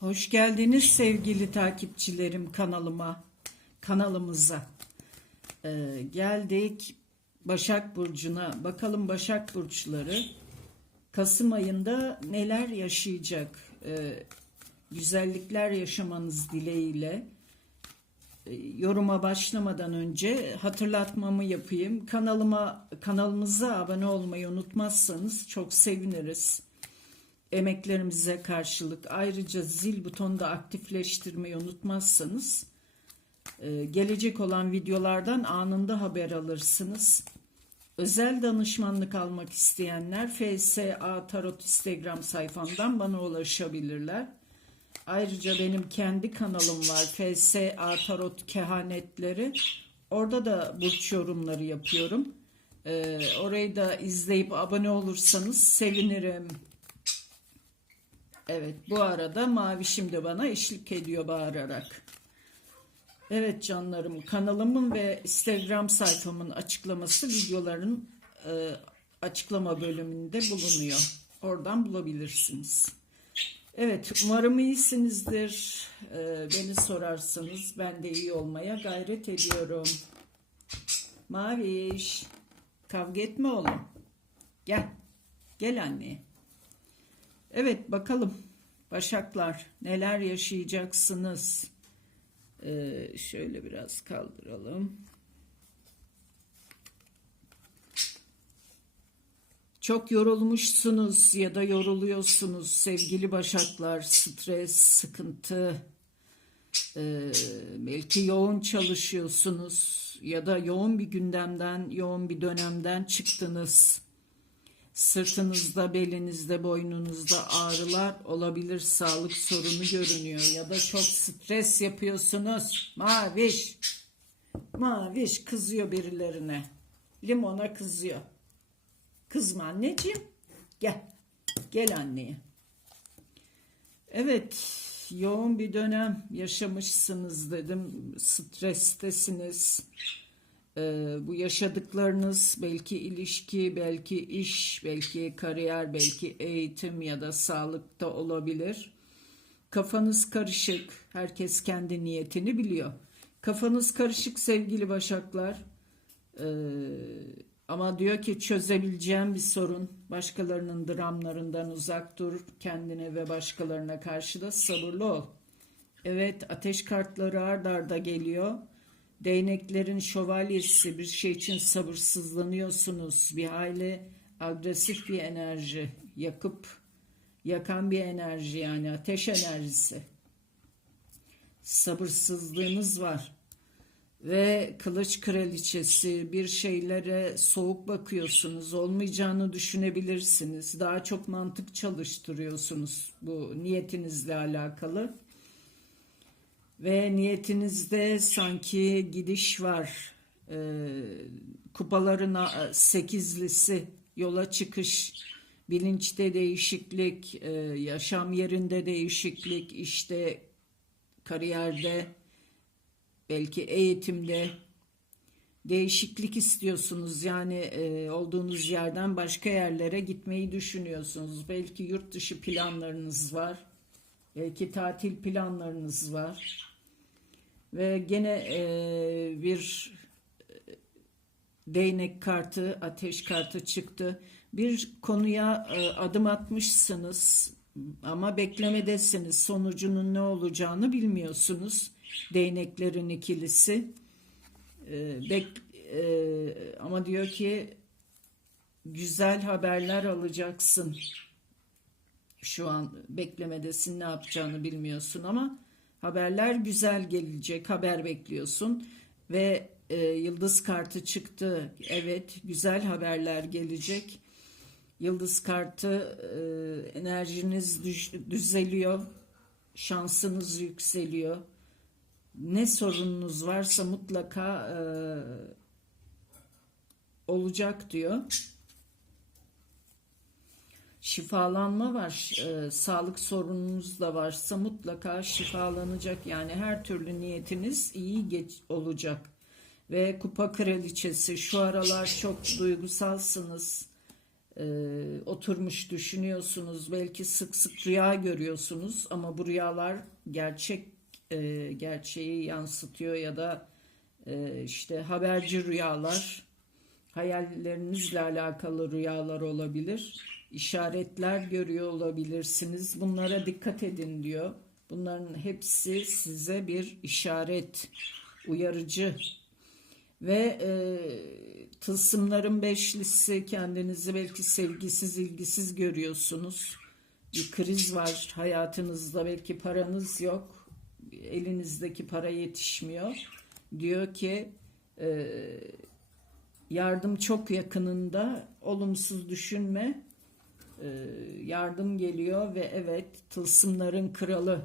Hoş geldiniz sevgili takipçilerim kanalıma, kanalımıza. Ee, geldik Başak Burcu'na. Bakalım Başak Burçları Kasım ayında neler yaşayacak? Ee, güzellikler yaşamanız dileğiyle. Ee, yoruma başlamadan önce hatırlatmamı yapayım. Kanalıma kanalımıza abone olmayı unutmazsanız çok seviniriz emeklerimize karşılık ayrıca zil butonunu da aktifleştirmeyi unutmazsanız e, gelecek olan videolardan anında haber alırsınız. Özel danışmanlık almak isteyenler FSA Tarot Instagram sayfamdan bana ulaşabilirler. Ayrıca benim kendi kanalım var FSA Tarot Kehanetleri. Orada da burç yorumları yapıyorum. E, orayı da izleyip abone olursanız sevinirim. Evet bu arada Mavişim de bana eşlik ediyor bağırarak. Evet canlarım kanalımın ve Instagram sayfamın açıklaması videoların e, açıklama bölümünde bulunuyor. Oradan bulabilirsiniz. Evet umarım iyisinizdir. E, beni sorarsanız ben de iyi olmaya gayret ediyorum. Maviş kavga etme oğlum. Gel. Gel anneye. Evet bakalım Başaklar neler yaşayacaksınız? Ee, şöyle biraz kaldıralım. Çok yorulmuşsunuz ya da yoruluyorsunuz sevgili Başaklar. Stres, sıkıntı, e, belki yoğun çalışıyorsunuz ya da yoğun bir gündemden, yoğun bir dönemden çıktınız. Sırtınızda, belinizde, boynunuzda ağrılar olabilir. Sağlık sorunu görünüyor ya da çok stres yapıyorsunuz. Maviş. Maviş kızıyor birilerine. Limona kızıyor. Kızma anneciğim. Gel. Gel anneye. Evet, yoğun bir dönem yaşamışsınız dedim. Strestesiniz. Ee, bu yaşadıklarınız belki ilişki, belki iş, belki kariyer, belki eğitim ya da sağlıkta olabilir. Kafanız karışık. Herkes kendi niyetini biliyor. Kafanız karışık sevgili başaklar. Ee, ama diyor ki çözebileceğim bir sorun. Başkalarının dramlarından uzak dur. Kendine ve başkalarına karşı da sabırlı ol. Evet ateş kartları ard arda geliyor. Değneklerin şövalyesi bir şey için sabırsızlanıyorsunuz. Bir hayli agresif bir enerji. Yakıp yakan bir enerji yani ateş enerjisi. Sabırsızlığınız var. Ve kılıç kraliçesi bir şeylere soğuk bakıyorsunuz. Olmayacağını düşünebilirsiniz. Daha çok mantık çalıştırıyorsunuz bu niyetinizle alakalı ve niyetinizde sanki gidiş var. Ee, kupaların e, sekizlisi yola çıkış, bilinçte değişiklik, e, yaşam yerinde değişiklik, işte kariyerde, belki eğitimde değişiklik istiyorsunuz. Yani e, olduğunuz yerden başka yerlere gitmeyi düşünüyorsunuz. Belki yurt dışı planlarınız var. Belki tatil planlarınız var. Ve gene e, bir e, değnek kartı, ateş kartı çıktı. Bir konuya e, adım atmışsınız ama beklemedesiniz. Sonucunun ne olacağını bilmiyorsunuz. Değneklerin ikilisi. E, bek, e, ama diyor ki güzel haberler alacaksın. Şu an beklemedesin ne yapacağını bilmiyorsun ama Haberler güzel gelecek. Haber bekliyorsun ve e, yıldız kartı çıktı. Evet, güzel haberler gelecek. Yıldız kartı e, enerjiniz düş, düzeliyor. Şansınız yükseliyor. Ne sorununuz varsa mutlaka e, olacak diyor şifalanma var. E, sağlık sorununuz da varsa mutlaka şifalanacak. Yani her türlü niyetiniz iyi geç olacak. Ve kupa kraliçesi şu aralar çok duygusalsınız. e, oturmuş düşünüyorsunuz. Belki sık sık rüya görüyorsunuz ama bu rüyalar gerçek e, gerçeği yansıtıyor ya da e, işte haberci rüyalar, hayallerinizle alakalı rüyalar olabilir. İşaretler görüyor olabilirsiniz. Bunlara dikkat edin diyor. Bunların hepsi size bir işaret, uyarıcı ve e, tılsımların beşlisi kendinizi belki sevgisiz, ilgisiz görüyorsunuz. Bir kriz var hayatınızda belki paranız yok, elinizdeki para yetişmiyor. Diyor ki e, yardım çok yakınında, olumsuz düşünme, yardım geliyor ve evet tılsımların kralı.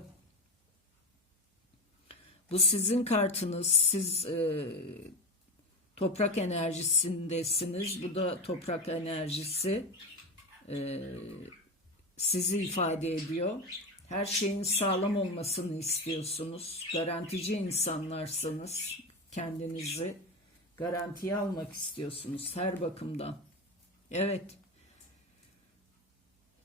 Bu sizin kartınız. Siz e, toprak enerjisindesiniz. Bu da toprak enerjisi. E, sizi ifade ediyor. Her şeyin sağlam olmasını istiyorsunuz. Garantici insanlarsınız. Kendinizi garantiye almak istiyorsunuz her bakımdan. Evet.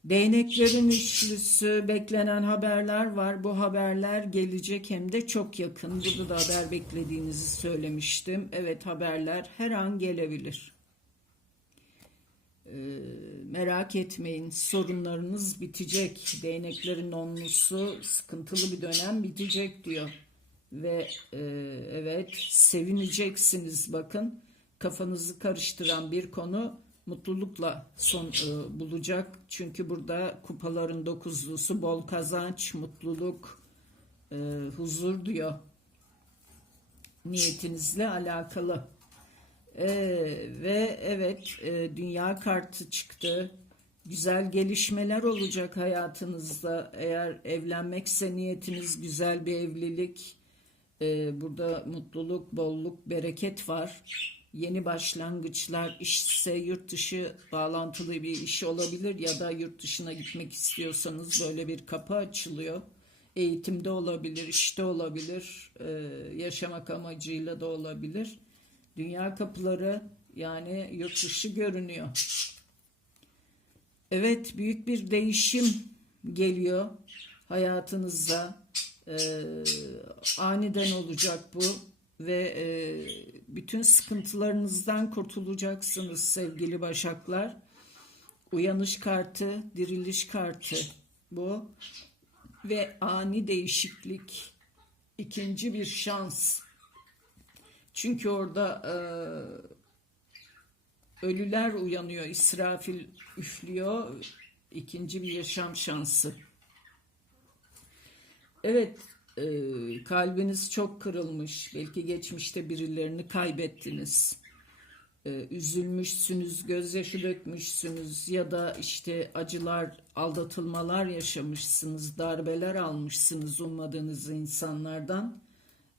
Değneklerin üçlüsü beklenen haberler var. Bu haberler gelecek hem de çok yakın. Burada da haber beklediğinizi söylemiştim. Evet haberler her an gelebilir. Ee, merak etmeyin sorunlarınız bitecek. Değneklerin onlusu sıkıntılı bir dönem bitecek diyor. Ve e, evet sevineceksiniz bakın. Kafanızı karıştıran bir konu mutlulukla son e, bulacak. Çünkü burada kupaların dokuzlusu bol kazanç, mutluluk, e, huzur diyor. Niyetinizle alakalı. E, ve evet e, dünya kartı çıktı. Güzel gelişmeler olacak hayatınızda. Eğer evlenmekse niyetiniz güzel bir evlilik. E, burada mutluluk, bolluk, bereket var yeni başlangıçlar, işse yurt dışı bağlantılı bir iş olabilir ya da yurt dışına gitmek istiyorsanız böyle bir kapı açılıyor. Eğitimde olabilir, işte olabilir, e, yaşamak amacıyla da olabilir. Dünya kapıları yani yurt dışı görünüyor. Evet büyük bir değişim geliyor hayatınıza. E, aniden olacak bu ve e, bütün sıkıntılarınızdan kurtulacaksınız sevgili başaklar. Uyanış kartı, diriliş kartı bu ve ani değişiklik, ikinci bir şans. Çünkü orada e, ölüler uyanıyor, İsrafil üflüyor, ikinci bir yaşam şansı. Evet, e, kalbiniz çok kırılmış. Belki geçmişte birilerini kaybettiniz. E, üzülmüşsünüz, gözyaşı dökmüşsünüz ya da işte acılar, aldatılmalar yaşamışsınız, darbeler almışsınız ummadığınız insanlardan.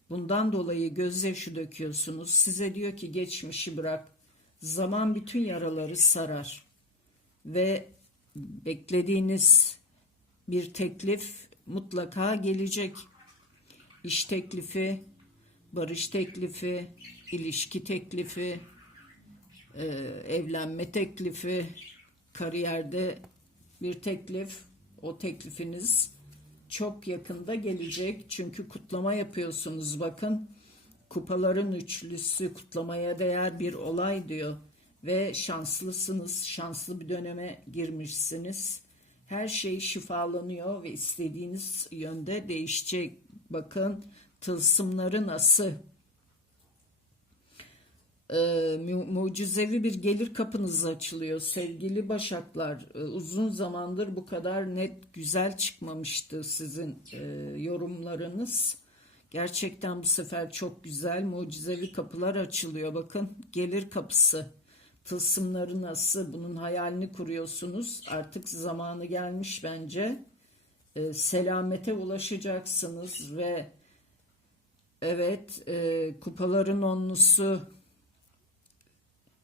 Bundan dolayı gözyaşı döküyorsunuz. Size diyor ki geçmişi bırak. Zaman bütün yaraları sarar. Ve beklediğiniz bir teklif mutlaka gelecek iş teklifi, barış teklifi, ilişki teklifi, e, evlenme teklifi, kariyerde bir teklif, o teklifiniz çok yakında gelecek. Çünkü kutlama yapıyorsunuz bakın. Kupaların üçlüsü kutlamaya değer bir olay diyor. Ve şanslısınız, şanslı bir döneme girmişsiniz. Her şey şifalanıyor ve istediğiniz yönde değişecek. Bakın tılsımların ası. Ee, mucizevi bir gelir kapınız açılıyor sevgili başaklar. Ee, uzun zamandır bu kadar net güzel çıkmamıştı sizin e, yorumlarınız. Gerçekten bu sefer çok güzel mucizevi kapılar açılıyor. Bakın gelir kapısı tılsımları nasıl bunun hayalini kuruyorsunuz. Artık zamanı gelmiş bence. E, selamete ulaşacaksınız ve evet e, kupaların onlusu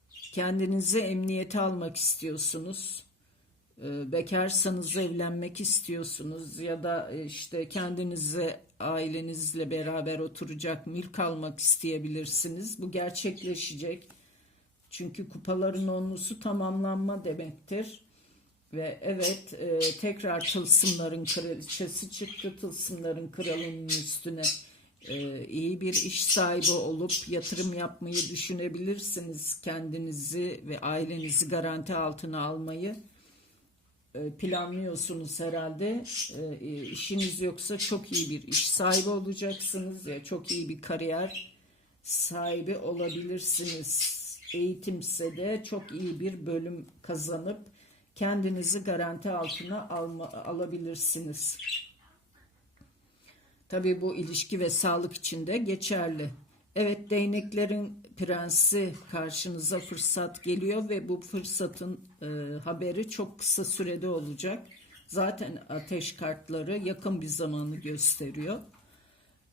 kendinizi emniyete almak istiyorsunuz. E, bekarsanız evlenmek istiyorsunuz ya da e, işte kendinize ailenizle beraber oturacak mülk almak isteyebilirsiniz. Bu gerçekleşecek Çünkü kupaların onlusu tamamlanma demektir. Ve evet e, tekrar tılsımların kraliçesi çıktı. Tılsımların kralının üstüne e, iyi bir iş sahibi olup yatırım yapmayı düşünebilirsiniz. Kendinizi ve ailenizi garanti altına almayı e, planlıyorsunuz herhalde. E, işiniz yoksa çok iyi bir iş sahibi olacaksınız ya çok iyi bir kariyer sahibi olabilirsiniz. Eğitimse de çok iyi bir bölüm kazanıp kendinizi garanti altına alma, alabilirsiniz. Tabii bu ilişki ve sağlık için de geçerli. Evet değneklerin prensi karşınıza fırsat geliyor ve bu fırsatın e, haberi çok kısa sürede olacak. Zaten ateş kartları yakın bir zamanı gösteriyor.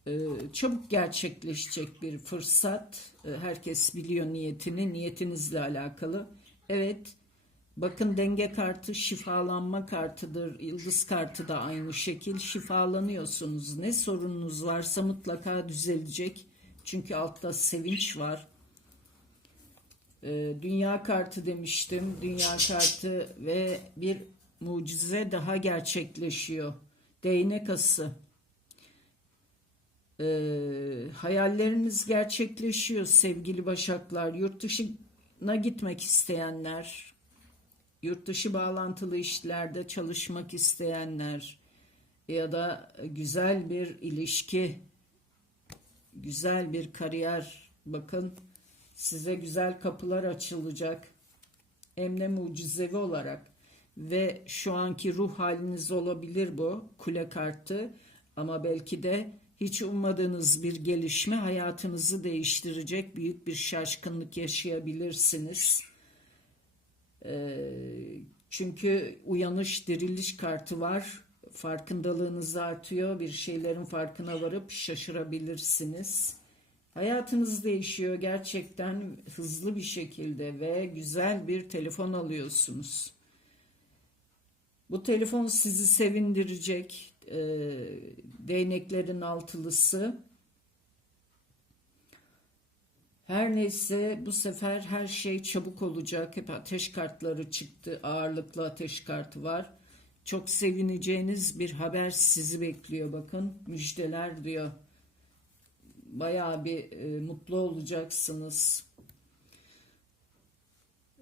E, çabuk gerçekleşecek bir fırsat. E, herkes biliyor niyetini, niyetinizle alakalı. Evet, bakın denge kartı şifalanma kartıdır. Yıldız kartı da aynı şekil. Şifalanıyorsunuz. Ne sorununuz varsa mutlaka düzelecek. Çünkü altta sevinç var. Ee, dünya kartı demiştim. Dünya kartı ve bir mucize daha gerçekleşiyor. Değnek ası. Ee, hayalleriniz gerçekleşiyor sevgili başaklar. Yurt dışına gitmek isteyenler, yurt dışı bağlantılı işlerde çalışmak isteyenler ya da güzel bir ilişki güzel bir kariyer bakın size güzel kapılar açılacak hem de mucizevi olarak ve şu anki ruh haliniz olabilir bu kule kartı ama belki de hiç ummadığınız bir gelişme hayatınızı değiştirecek büyük bir şaşkınlık yaşayabilirsiniz. Ee, çünkü uyanış diriliş kartı var farkındalığınız artıyor. Bir şeylerin farkına varıp şaşırabilirsiniz. Hayatınız değişiyor gerçekten hızlı bir şekilde ve güzel bir telefon alıyorsunuz. Bu telefon sizi sevindirecek. E, değneklerin altılısı. Her neyse bu sefer her şey çabuk olacak. Hep ateş kartları çıktı. Ağırlıklı ateş kartı var. Çok sevineceğiniz bir haber sizi bekliyor bakın. Müjdeler diyor. Bayağı bir e, mutlu olacaksınız.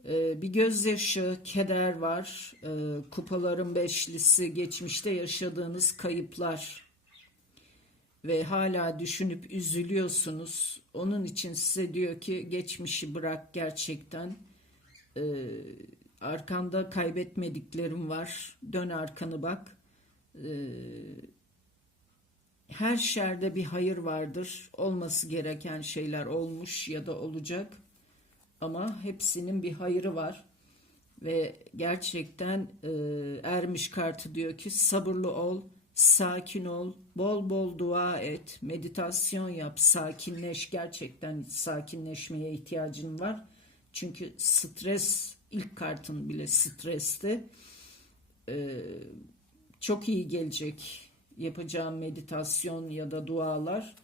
E, bir gözyaşı, keder var. E, kupaların beşlisi, geçmişte yaşadığınız kayıplar ve hala düşünüp üzülüyorsunuz. Onun için size diyor ki geçmişi bırak gerçekten. E, Arkanda kaybetmediklerim var. Dön arkanı bak. Ee, her şerde bir hayır vardır. Olması gereken şeyler olmuş ya da olacak. Ama hepsinin bir hayırı var. Ve gerçekten e, ermiş kartı diyor ki sabırlı ol, sakin ol, bol bol dua et, meditasyon yap, sakinleş. Gerçekten sakinleşmeye ihtiyacın var. Çünkü stres ilk kartın bile streste ee, çok iyi gelecek yapacağım meditasyon ya da dualar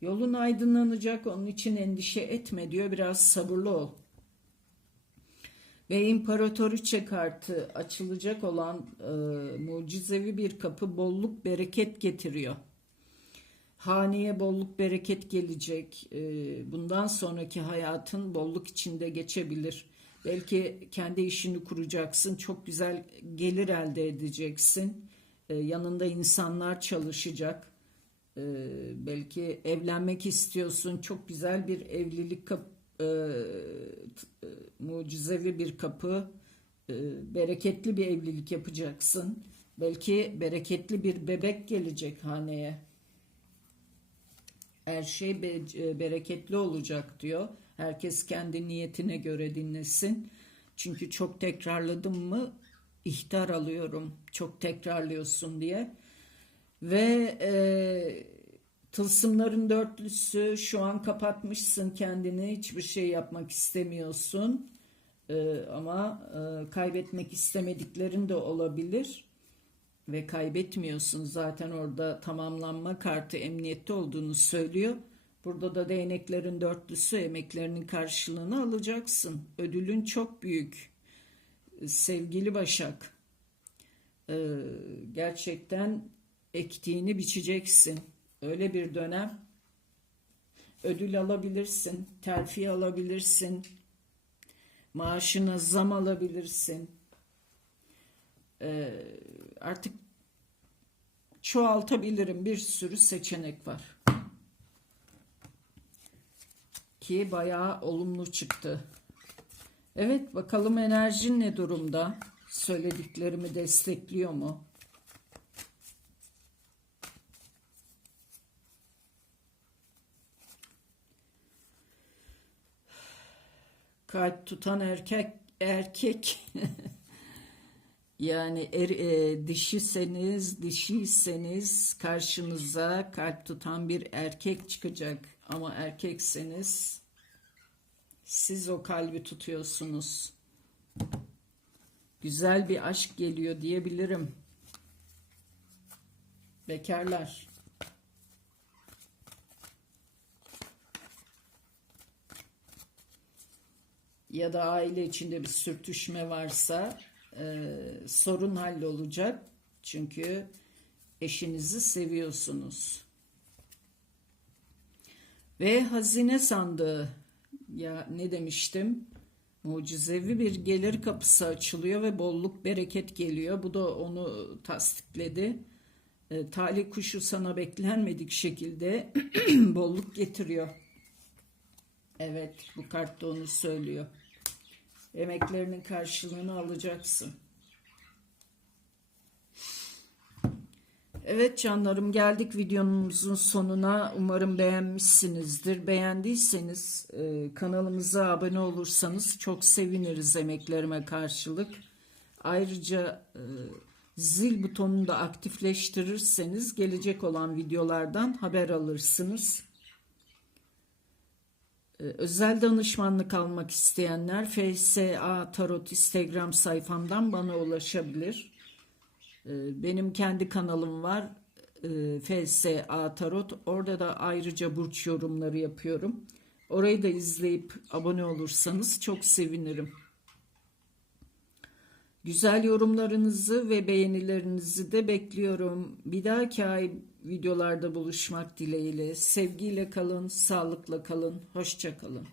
yolun aydınlanacak onun için endişe etme diyor biraz sabırlı ol ve imparatoriçe kartı açılacak olan e, mucizevi bir kapı bolluk bereket getiriyor haneye bolluk bereket gelecek e, bundan sonraki hayatın bolluk içinde geçebilir Belki kendi işini kuracaksın, çok güzel gelir elde edeceksin. Ee, yanında insanlar çalışacak. Ee, belki evlenmek istiyorsun, çok güzel bir evlilik kapı, e, e, mucizevi bir kapı, e, bereketli bir evlilik yapacaksın. Belki bereketli bir bebek gelecek haneye. Her şey be, e, bereketli olacak diyor. Herkes kendi niyetine göre dinlesin. Çünkü çok tekrarladım mı ihtar alıyorum. Çok tekrarlıyorsun diye. Ve e, tılsımların dörtlüsü şu an kapatmışsın kendini. Hiçbir şey yapmak istemiyorsun. E, ama e, kaybetmek istemediklerin de olabilir. Ve kaybetmiyorsun. Zaten orada tamamlanma kartı emniyette olduğunu söylüyor. Burada da değneklerin dörtlüsü emeklerinin karşılığını alacaksın. Ödülün çok büyük. Sevgili Başak. Ee, gerçekten ektiğini biçeceksin. Öyle bir dönem. Ödül alabilirsin. Terfi alabilirsin. Maaşına zam alabilirsin. Ee, artık çoğaltabilirim. Bir sürü seçenek var. Ki bayağı olumlu çıktı. Evet bakalım enerjin ne durumda? Söylediklerimi destekliyor mu? Kalp tutan erkek erkek yani er, e, dişiseniz dişiyseniz karşınıza kalp tutan bir erkek çıkacak ama erkekseniz siz o kalbi tutuyorsunuz. Güzel bir aşk geliyor diyebilirim. Bekarlar. Ya da aile içinde bir sürtüşme varsa e, sorun hallolacak. Çünkü eşinizi seviyorsunuz. Ve hazine sandığı ya ne demiştim? Mucizevi bir gelir kapısı açılıyor ve bolluk bereket geliyor. Bu da onu tasdikledi. E, talih kuşu sana beklenmedik şekilde bolluk getiriyor. Evet bu kart da onu söylüyor. Emeklerinin karşılığını alacaksın. Evet canlarım geldik videomuzun sonuna. Umarım beğenmişsinizdir. Beğendiyseniz e, kanalımıza abone olursanız çok seviniriz emeklerime karşılık. Ayrıca e, zil butonunu da aktifleştirirseniz gelecek olan videolardan haber alırsınız. E, özel danışmanlık almak isteyenler FSA Tarot Instagram sayfamdan bana ulaşabilir. Ee, benim kendi kanalım var. Ee, FSA Tarot. Orada da ayrıca burç yorumları yapıyorum. Orayı da izleyip abone olursanız çok sevinirim. Güzel yorumlarınızı ve beğenilerinizi de bekliyorum. Bir dahaki ay videolarda buluşmak dileğiyle. Sevgiyle kalın, sağlıkla kalın, hoşça kalın.